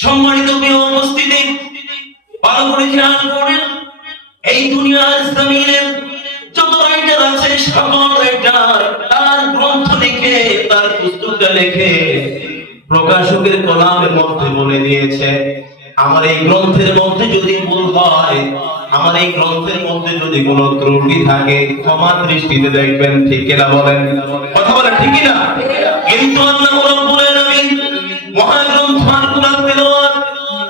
সম্মানিত প্রিয় উপস্থিতি, ভালো করে খেয়াল করেন, এই দুনিয়ার জমিনের যত রাইটার আছে, সকল রাইটার তার গ্রন্থ লিখে, তার পুস্তকটা লিখে প্রকাশকের কলামের মধ্যে বলে দিয়েছে, আমার এই গ্রন্থের মধ্যে যদি ভুল হয়, আমার এই গ্রন্থের মধ্যে যদি কোনো ত্রুটি থাকে, ক্ষমা দৃষ্টিতে দেখবেন, ঠিক কিনা বলেন? কথা বলেন ঠিক কিনা? কিন্তু আল্লাহ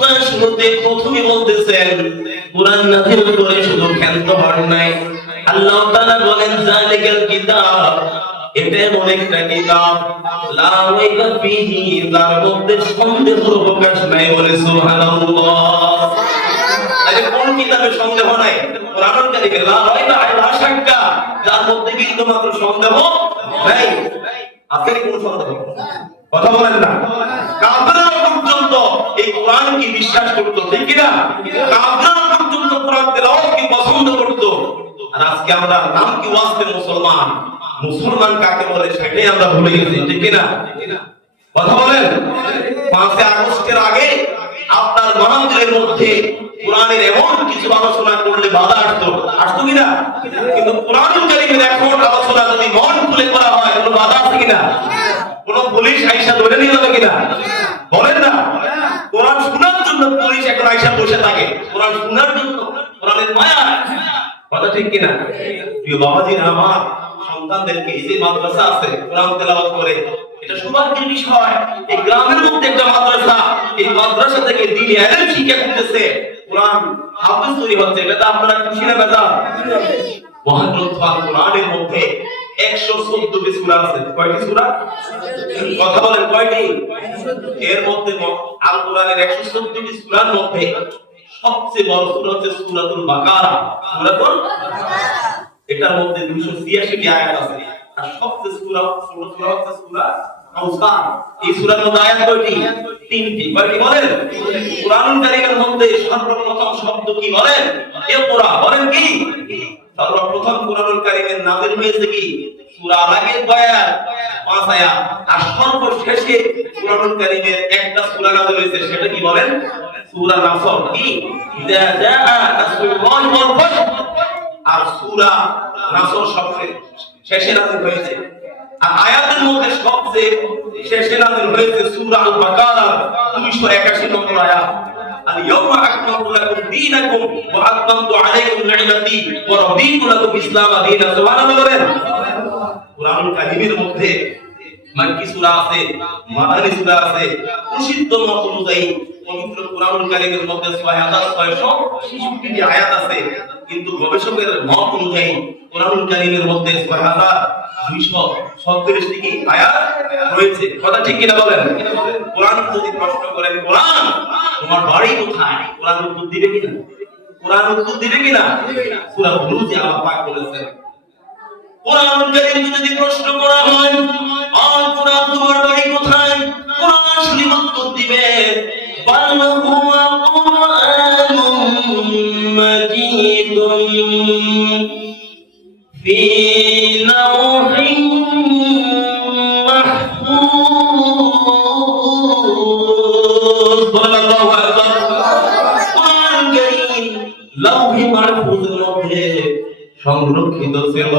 সূরা শুরুতে প্রথমে বলতেছেন, কোরআন নাযিল করে শুধু ক্ষান্ত হন নাই। আল্লাহ তাআলা বলেন জালিকাল কিতাব এটা এমন একটা কিতাব। লা রাইবা ফিহি, যার মধ্যে সন্দেহের অবকাশ নাই বলে সুবহানাল্লাহ। তাহলে কোন কিতাবে সন্দেহ নাই? কোরআনুল কারীমে লা রাইবা লা শাক্কা যার মধ্যে কিন্তু মাত্র সন্দেহ নাই। আছে কোন সন্দেহ কথা বলেন না। পর্যন্ত এই কোরআনকে বিশ্বাস করত ঠিক কি না পর্যন্ত কোরআন তেলাওয়াতকে পছন্দ করত। আর আজকে আমরা নাম কি ওয়াস্তে মুসলমান? মুসলমান কাকে বলে সেটাই আমরা ভুলে গেছি ঠিক কি না কথা বলেন? পাঁচই আগস্টের আগে আপনার মধ্যে কোরআনের এমন কিছু আলোচনা করলে বাধা আসতো। আসতো কিনা? কিন্তু কোরআনুল কারীমের এখন আলোচনা যদি মন খুলে করা হয় কোনো বাধা আছে কিনা কোন পুলিশ আইসা ধরে নিয়ে যাবে কিনা বলেন না কোরআন শোনার জন্য পুলিশ এখন আইসা বসে থাকে কোরআন শোনার জন্য কোরআনের মায়া। কথা ঠিক কিনা? প্রিয় বাবাজিরা আমার সন্তানদেরকে যে মাদ্রাসা আছে, কোরআন তেলাওয়াত করে, এটা সৌভাগ্যের বিষয়। এই গ্রামের মধ্যে একটা মাদ্রাসা, এই মাদ্রাসা থেকে দিনে এলেন শিক্ষা করতেছে? কোরআন হাফেজ তৈরি হচ্ছে এটা আপনারা খুশি না বেজা মহাগ্রন্থ আল কোরআনের মধ্যে একশো চোদ্দটি সূরা আছে। কয়টি সূরা? কথা বলেন, কয়টি? এর মধ্যে আল কোরআনের একশো চোদ্দটি সূরার মধ্যে সবচেয়ে বড় সূরা হচ্ছে সূরাতুল বাকারা। সূরাতুল এটার মধ্যে দুইশো ছিয়াশিটি আয়াত আছে। আর সবচেয়ে সূরা ছোট সূরা হচ্ছে সূরা এই সূরার আয়াত কয়টি? তিনটি। কয়টি বলেন? কোরআনুল কারীমের মধ্যে সর্বপ্রথম শব্দ কি বলেন? ইকরা বলেন কি? সর্বপ্রথম কোরআনুল কারীমের নাযিল হয়েছে কি? সূরা আলাগের বয়ান। পাঁচ আয়াত। আর সর্বশেষে কোরআনুল কারীমের একটা সূরা নাযিল হয়েছে, সেটা কি বলেন? সূরা নাসর কি ইযা জাআ নাসরুল্লাহি ওয়াল ফাতহ আর সূরা নাসর সবচেয়ে শেষে নাযিল হয়েছে আর আয়াতের মধ্যে সবচেয়ে শেষে নাযিল হয়েছে সূরা আল বাকারা 281 নম্বর আয়াত اليوم أكملت لكم دينكم وأتممت عليكم نعمتي ورضيت لكم الإسلام دينا سبحان الله বলেন কোরআনুল কারীমের মধ্যে মাক্কি সূরা আছে মাদানী সূরা আছে প্রসিদ্ধ মত অনুযায়ী পবিত্র কোরআনুল কারীমের মধ্যে 6666 টি আয়াত আছে। কিন্তু গবেষকের মত অনুযায়ী কোরআনুল কারীমের মধ্যে 6237 টি আয়াত রয়েছে? কথা ঠিক কিনা বলেন? কোরআন যদি প্রশ্ন করেন, কোরআন, তোমার বাড়ি কোথায়? কোরআন উত্তর দিবে কিনা? কোরআন উত্তর দিবে কিনা? সূরা বুরুজে আল্লাহ পাক বলেছেন কোরআন কারীম যদি প্রশ্ন করা হয়, আর কোরআন তোমার বাড়ি কোথায়? কোরআন শরীফ উত্তর দিবে। সংরক্ষিত ছিল।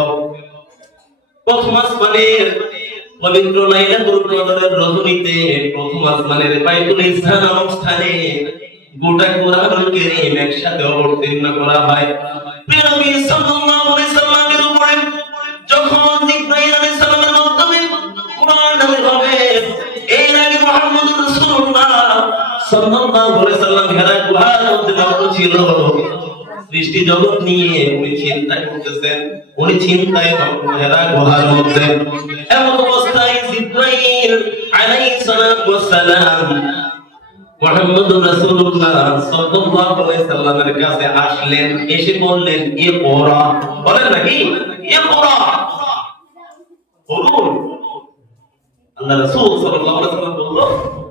প্রথম আসমানের পবিত্র লাইলাতুল কদরের রজনীতে প্রথম আসমানের বাইতুল ইসলাম অনুষ্ঠানে গোটা কোরআনুল কারীম একসাথে অবতীর্ণ করা হয়। প্রিয় নবী সাল্লাল্লাহু আলাইহি সাল্লামের উপরে যখন জিবরাইল আলাইহিস সালামের মাধ্যমে কোরআন নাযিল হবে এর আগে মুহাম্মদুর রাসূলুল্লাহ সাল্লাল্লাহু আলাইহি সাল্লাম হেরা গুহার মধ্যে মগ্ন ছিল। সৃষ্টি জগৎ নিয়ে উনি চিন্তা করতেছেন উনি চিন্তায় মগ্ন হেরা গুহার মধ্যে। এমন আসলেন এসে বললেন বলেন নাকি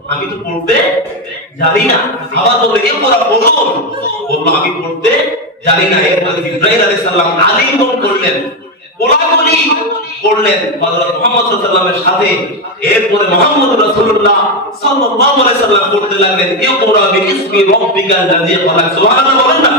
আমি তো পড়তে জানি না। আবার আমি পড়তে করলেন। কোলাকুলি করলেন হযরত মুহাম্মদ সাল্লাল্লাহু সাথে। এরপরে মুহাম্মদ রাসূলুল্লাহ সাল্লাল্লাহু আলাইহি সাল্লাম করতে লাগলেন, ইকরা বিইসমি রাব্বিকাল লাযী সুবহানাল্লাহ, বলেন না।